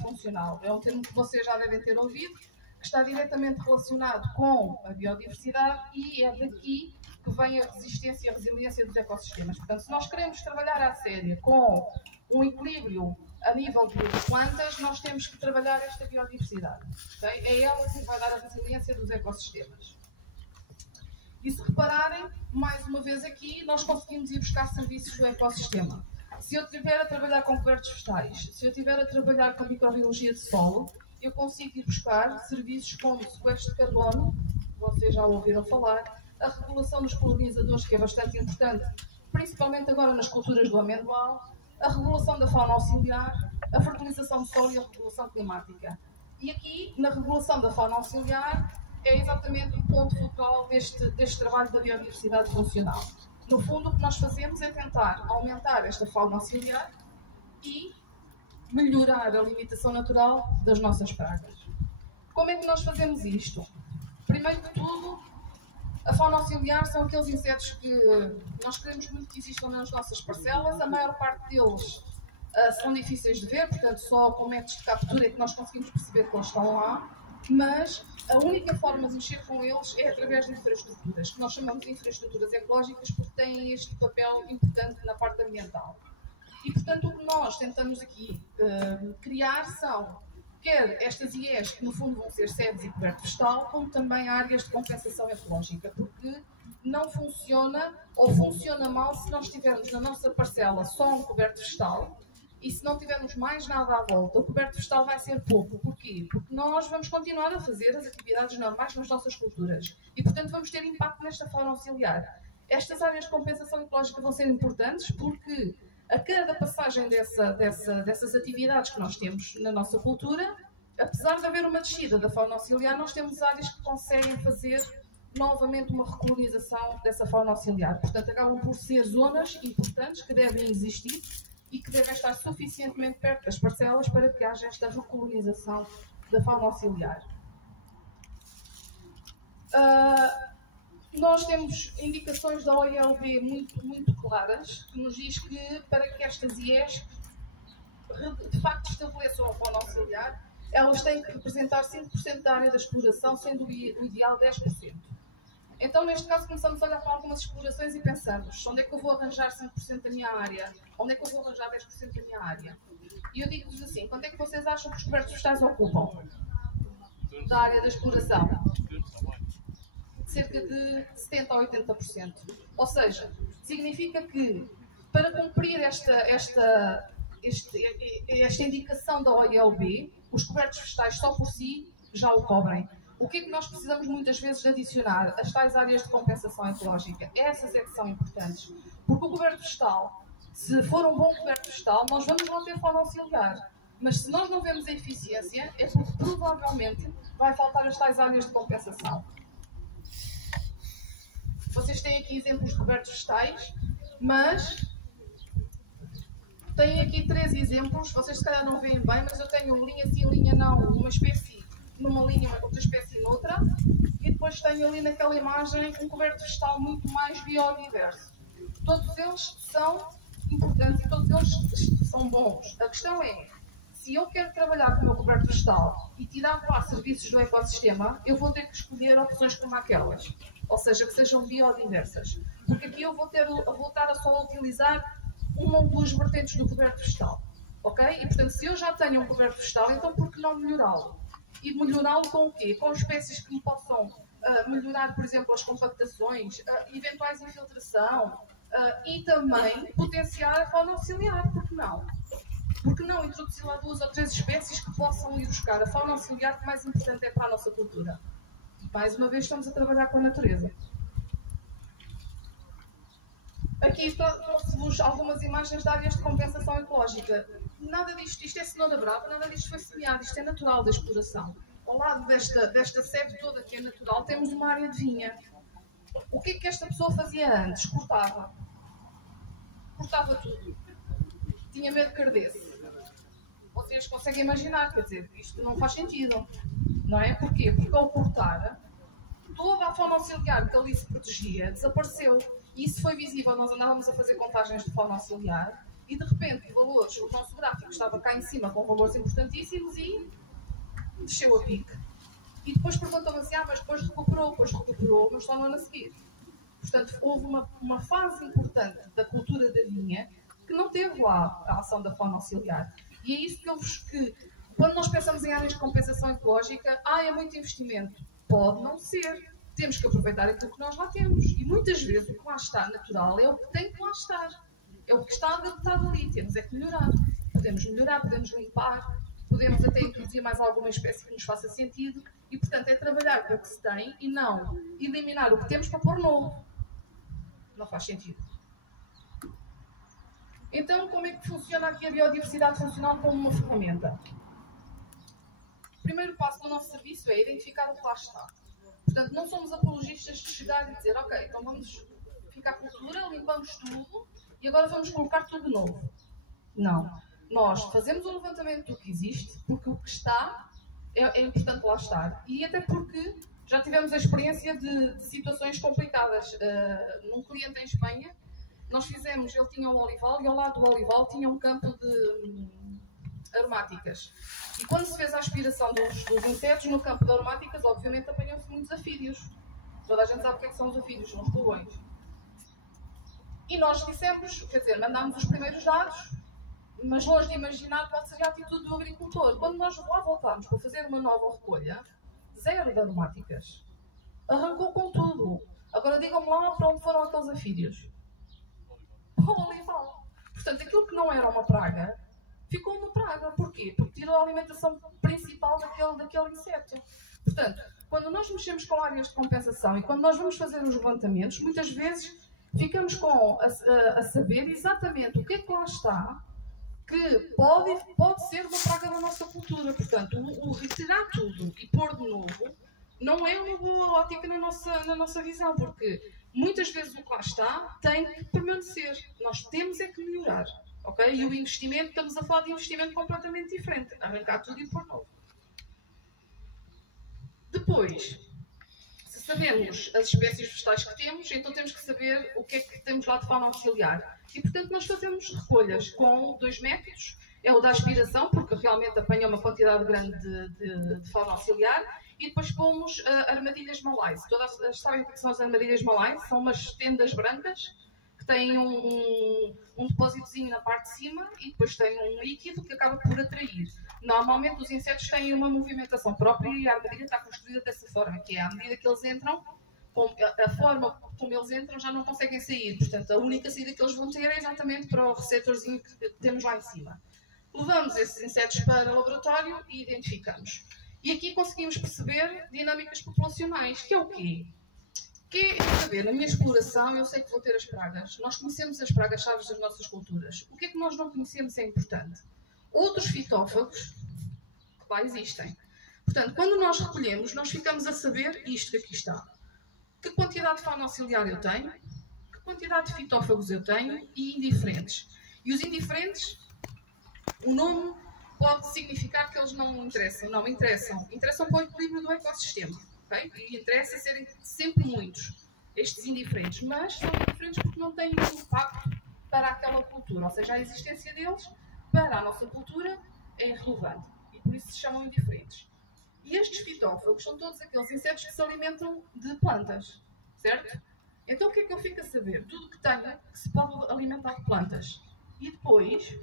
funcional. É um termo que vocês já devem ter ouvido, que está diretamente relacionado com a biodiversidade e é daqui que vem a resistência e a resiliência dos ecossistemas. Portanto, se nós queremos trabalhar à séria com um equilíbrio a nível de plantas, nós temos que trabalhar esta biodiversidade. Okay? É ela que vai dar a resiliência dos ecossistemas. E se repararem, mais uma vez aqui, nós conseguimos ir buscar serviços do ecossistema. Se eu estiver a trabalhar com cobertos vegetais, se eu estiver a trabalhar com microbiologia de solo, eu consigo ir buscar serviços como sequestro de carbono, vocês já ouviram falar, a regulação dos polinizadores, que é bastante importante, principalmente agora nas culturas do amendoal, a regulação da fauna auxiliar, a fertilização do solo e a regulação climática. E aqui, na regulação da fauna auxiliar, é exatamente o ponto focal deste trabalho da biodiversidade funcional. No fundo, o que nós fazemos é tentar aumentar esta fauna auxiliar e melhorar a limitação natural das nossas pragas. Como é que nós fazemos isto? Primeiro de tudo, a fauna auxiliar são aqueles insetos que nós queremos muito que existam nas nossas parcelas. A maior parte deles são difíceis de ver, portanto, só com métodos de captura é que nós conseguimos perceber que eles estão lá. Mas a única forma de mexer com eles é através de infraestruturas, que nós chamamos de infraestruturas ecológicas porque têm este papel importante na parte ambiental. E, portanto, o que nós tentamos aqui criar são, quer estas IEs, que no fundo vão ser sedes e coberto vegetal, como também áreas de compensação ecológica, porque não funciona ou funciona mal se nós tivermos na nossa parcela só um coberto vegetal. E se não tivermos mais nada à volta, o coberto vegetal vai ser pouco. Porquê? Porque nós vamos continuar a fazer as atividades normais nas nossas culturas. E, portanto, vamos ter impacto nesta fauna auxiliar. Estas áreas de compensação ecológica vão ser importantes porque a cada passagem dessas atividades que nós temos na nossa cultura, apesar de haver uma descida da fauna auxiliar, nós temos áreas que conseguem fazer novamente uma recolonização dessa fauna auxiliar. Portanto, acabam por ser zonas importantes que devem existir e que devem estar suficientemente perto das parcelas para que haja esta recolonização da fauna auxiliar. Nós temos indicações da OILB muito claras, que nos diz que para que estas IEs de facto estabeleçam a fauna auxiliar, elas têm que representar 5% da área da exploração, sendo o ideal 10%. Então, neste caso, começamos a olhar para algumas explorações e pensamos, onde é que eu vou arranjar 5% da minha área? Onde é que eu vou arranjar 10% da minha área? E eu digo-vos assim, quanto é que vocês acham que os cobertos vegetais ocupam da área da exploração? Cerca de 70% a 80%. Ou seja, significa que, para cumprir esta indicação da OILB, os cobertos vegetais só por si já o cobrem. O que é que nós precisamos muitas vezes de adicionar? As tais áreas de compensação ecológica. Essas é que são importantes. Porque o coberto vegetal, se for um bom coberto vegetal, nós vamos não ter fauna auxiliar. Mas se nós não vemos a eficiência, é porque provavelmente vai faltar as tais áreas de compensação. Vocês têm aqui exemplos de cobertos vegetais, mas têm aqui 3 exemplos. Vocês se calhar não veem bem, mas eu tenho linha sim, linha não, uma espécie numa linha, outra espécie noutra, e depois tenho ali naquela imagem um coberto vegetal muito mais biodiverso. Todos eles são importantes e todos eles são bons. A questão é, se eu quero trabalhar com o meu coberto vegetal e tirar lá serviços do ecossistema, eu vou ter que escolher opções como aquelas, ou seja, que sejam biodiversas. Porque aqui eu vou estar a só utilizar uma ou 2 vertentes do coberto vegetal. Ok? E portanto, se eu já tenho um coberto vegetal, então por que não melhorá-lo? E melhorá-lo com o quê? Com espécies que me possam melhorar, por exemplo, as compactações, eventuais infiltração e também potenciar a fauna auxiliar, por que não? Porque não introduzir lá 2 ou 3 espécies que possam ir buscar a fauna auxiliar, que mais importante é para a nossa cultura. Mais uma vez estamos a trabalhar com a natureza. Aqui trouxe-vos algumas imagens de áreas de compensação ecológica. Nada disto, isto é cenoura brava, nada disto foi semeado, isto é natural da exploração. Ao lado desta sebe toda que é natural, temos uma área de vinha. O que é que esta pessoa fazia antes? Cortava. Cortava tudo. Tinha medo que ardesse. Vocês conseguem imaginar, quer dizer, isto não faz sentido. Não é? Porquê? Porque ao cortar, toda a fauna auxiliar que ali se protegia desapareceu. E isso foi visível, nós andávamos a fazer contagens de fauna auxiliar e de repente valores, o nosso gráfico estava cá em cima com valores importantíssimos e desceu a pique. E depois perguntam-me assim, mas depois recuperou, mas só no ano a seguir. Portanto, houve uma fase importante da cultura da vinha que não teve lá a ação da fauna auxiliar. E é isso que quando nós pensamos em áreas de compensação ecológica, é muito investimento. Pode não ser. Temos que aproveitar aquilo que nós lá temos. E muitas vezes o que lá está natural é o que tem que lá estar. É o que está adaptado ali. Temos é que melhorar. Podemos melhorar, podemos limpar, podemos até introduzir mais alguma espécie que nos faça sentido. E, portanto, é trabalhar com o que se tem e não eliminar o que temos para pôr novo. Não faz sentido. Então, como é que funciona aqui a biodiversidade funcional como uma ferramenta? O primeiro passo do nosso serviço é identificar o que lá está. Portanto, não somos apologistas de chegar e dizer, ok, então vamos ficar com a cultura, limpamos tudo e agora vamos colocar tudo novo. Não. Nós fazemos um levantamento do que existe, porque o que está é importante lá estar. E até porque já tivemos a experiência de situações complicadas. Num cliente em Espanha, nós fizemos, ele tinha um olival e ao lado do olival tinha um campo de aromáticas. E quando se fez a aspiração dos insetos no campo de aromáticas, obviamente apanham-se muitos afídeos. Toda a gente sabe o que são os afídeos, são os pulgões. E nós dissemos, quer dizer, mandámos os primeiros dados, mas longe de imaginar qual seria a atitude do agricultor. Quando nós lá voltámos para fazer uma nova recolha, 0 de aromáticas. Arrancou com tudo. Agora digam-me lá para onde foram aqueles afídeos. Ao olival. Portanto, aquilo que não era uma praga, ficou uma praga. Porquê? Porque tirou a alimentação principal daquele inseto. Portanto, quando nós mexemos com áreas de compensação e quando nós vamos fazer os levantamentos, muitas vezes ficamos a saber exatamente o que é que lá está que pode ser uma praga da nossa cultura. Portanto, o retirar tudo e pôr de novo não é uma boa ótica na nossa visão, porque muitas vezes o que lá está tem que permanecer. Nós temos é que melhorar. Okay? E o investimento, estamos a falar de investimento completamente diferente. Arrancar tudo e pôr novo. Depois, se sabemos as espécies vegetais que temos, então temos que saber o que é que temos lá de fauna auxiliar. E, portanto, nós fazemos recolhas com 2 métodos. É o da aspiração, porque realmente apanha uma quantidade grande de fauna auxiliar. E depois pomos armadilhas malais. Todas sabem o que são as armadilhas malais? São umas tendas brancas que têm um depósitozinho na parte de cima e depois tem um líquido que acaba por atrair. Normalmente os insetos têm uma movimentação própria e a armadilha está construída dessa forma, que é à medida que eles entram, a forma como eles entram já não conseguem sair. Portanto, a única saída que eles vão ter é exatamente para o receptorzinho que temos lá em cima. Levamos esses insetos para o laboratório e identificamos. E aqui conseguimos perceber dinâmicas populacionais, que é o quê? Que é saber, na minha exploração, eu sei que vou ter as pragas. Nós conhecemos as pragas-chave das nossas culturas. O que é que nós não conhecemos é importante. Outros fitófagos que lá existem. Portanto, quando nós recolhemos, nós ficamos a saber isto que aqui está. Que quantidade de fauna auxiliar eu tenho, que quantidade de fitófagos eu tenho e indiferentes. E os indiferentes, o nome pode significar que eles não interessam. Não, interessam. Interessam para o equilíbrio do ecossistema. Okay? E interessa serem sempre muitos, estes indiferentes. Mas são indiferentes porque não têm um impacto para aquela cultura. Ou seja, a existência deles para a nossa cultura é irrelevante. E por isso se chamam indiferentes. E estes fitófagos são todos aqueles insetos que se alimentam de plantas. Certo? Então o que é que eu fico a saber? Tudo que tenha que se pode alimentar de plantas. E depois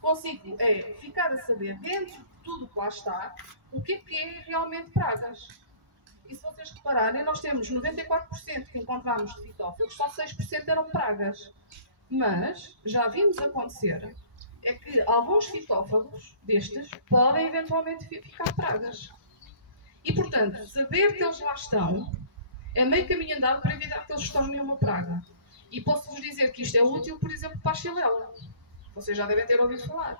consigo ficar a saber, dentro de tudo o que lá está, o que é realmente pragas. E se vocês repararem, nós temos 94% que encontramos de fitófagos, só 6% eram pragas. Mas já vimos acontecer é que alguns fitófagos destes podem eventualmente ficar pragas. E, portanto, saber que eles lá estão é meio caminho andado para evitar que eles se tornem uma praga. E posso-vos dizer que isto é útil, por exemplo, para a xilela. Vocês já devem ter ouvido falar.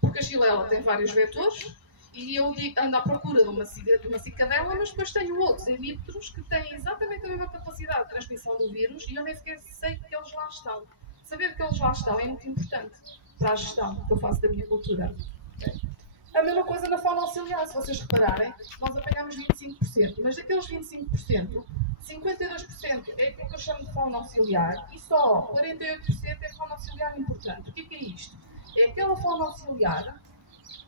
Porque a xilela tem vários vetores e eu ando à procura de uma cicadela, mas depois tenho outros hemípteros que têm exatamente a mesma capacidade de transmissão do vírus e eu nem sequer sei que eles lá estão. Saber que eles lá estão é muito importante para a gestão que eu faço da minha cultura. A mesma coisa na fauna auxiliar, se vocês repararem, nós apanhamos 25%, mas daqueles 25%, 52% é aquilo que eu chamo de fauna auxiliar e só 48% é fauna auxiliar importante. O que é isto? É aquela fauna auxiliar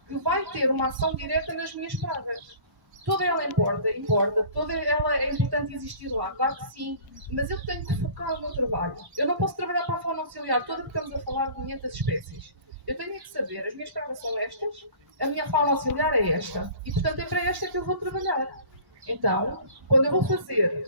que vai ter uma ação direta nas minhas pragas. Toda ela importa, toda ela é importante existir lá, claro que sim, mas eu tenho que focar o meu trabalho. Eu não posso trabalhar para a fauna auxiliar toda porque estamos a falar de 500 espécies. Eu tenho que saber, as minhas pragas são estas, a minha fauna auxiliar é esta, e portanto é para esta que eu vou trabalhar. Então, quando eu vou fazer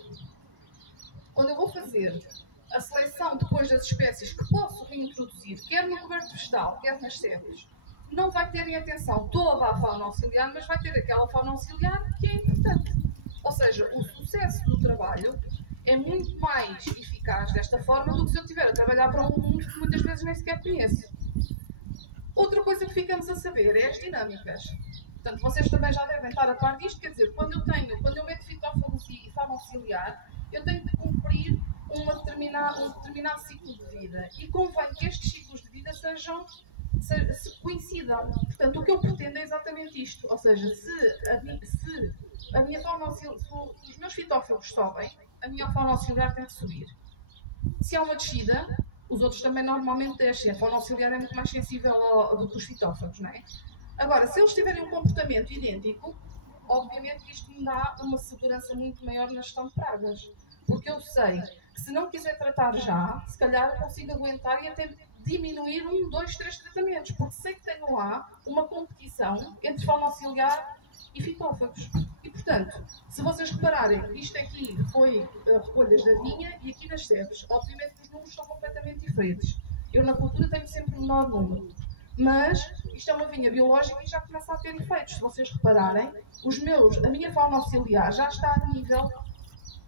a seleção depois das espécies que posso reintroduzir, quer no coberto vegetal, quer nas sebes, não vai ter em atenção toda a fauna auxiliar, mas vai ter aquela fauna auxiliar que é importante. Ou seja, o sucesso do trabalho é muito mais eficaz desta forma do que se eu estiver a trabalhar para um mundo que muitas vezes nem sequer conheço. Outra coisa que ficamos a saber é as dinâmicas. Portanto, vocês também já devem estar a par disto, quer dizer, quando eu meto fitófagos e fauna auxiliar, eu tenho de cumprir um determinado ciclo de vida. E convém que estes ciclos de vida se coincidam. Portanto, o que eu pretendo é exatamente isto. Ou seja, se a minha fauna auxiliar, se os meus fitófagos sobem, a minha fauna auxiliar tem de subir. Se há uma descida, os outros também normalmente descem. A fauna auxiliar é muito mais sensível do que os fitófagos, não é? Agora, se eles tiverem um comportamento idêntico, obviamente que isto me dá uma segurança muito maior na gestão de pragas. Porque eu sei que se não quiser tratar já, se calhar consigo aguentar e até diminuir 1, 2, 3 tratamentos. Porque sei que tenho lá uma competição entre fauna auxiliar e fitófagos. E, portanto, se vocês repararem, isto aqui foi recolhas da vinha e aqui das sebes. Obviamente que os números são completamente diferentes. Eu na cultura tenho sempre o menor número. Mas isto é uma vinha biológica e já começa a ter efeitos. Se vocês repararem, a minha fauna auxiliar já está a nível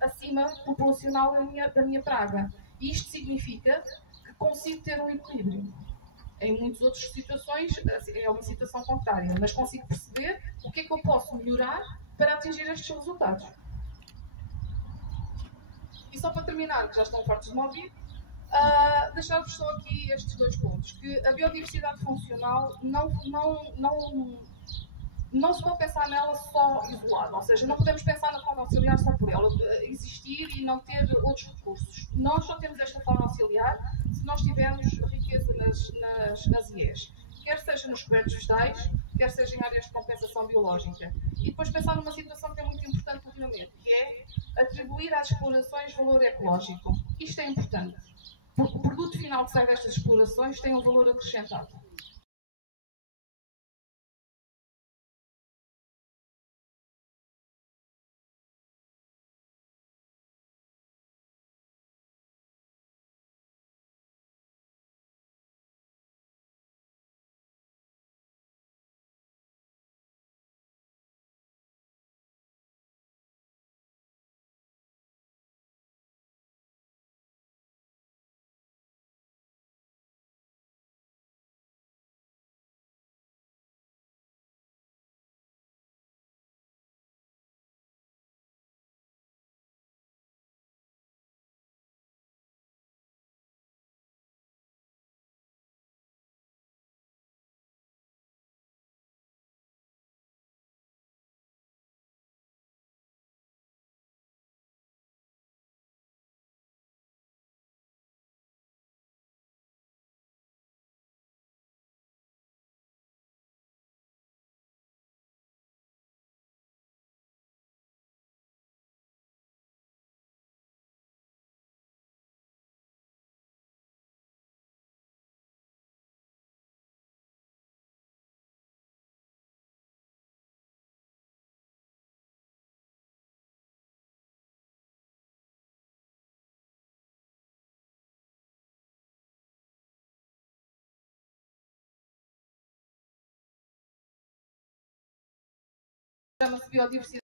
acima populacional da minha praga. E isto significa que consigo ter um equilíbrio. Em muitas outras situações é uma situação contrária, mas consigo perceber o que é que eu posso melhorar para atingir estes resultados. E só para terminar, que já estão fartos de me ouvir, deixar-vos só aqui estes 2 pontos. Que a biodiversidade funcional não se pode pensar nela só isolada, ou seja, não podemos pensar na fauna auxiliar só por ela existir e não ter outros recursos. Nós só temos esta fauna auxiliar se nós tivermos riqueza nas IEs, quer seja nos cobertos vegetais, quer seja em áreas de compensação biológica. E depois pensar numa situação que é muito importante ultimamente, que é atribuir às explorações valor ecológico. Isto é importante, porque o produto final que sai destas explorações tem um valor acrescentado. Chama-se biodiversidade.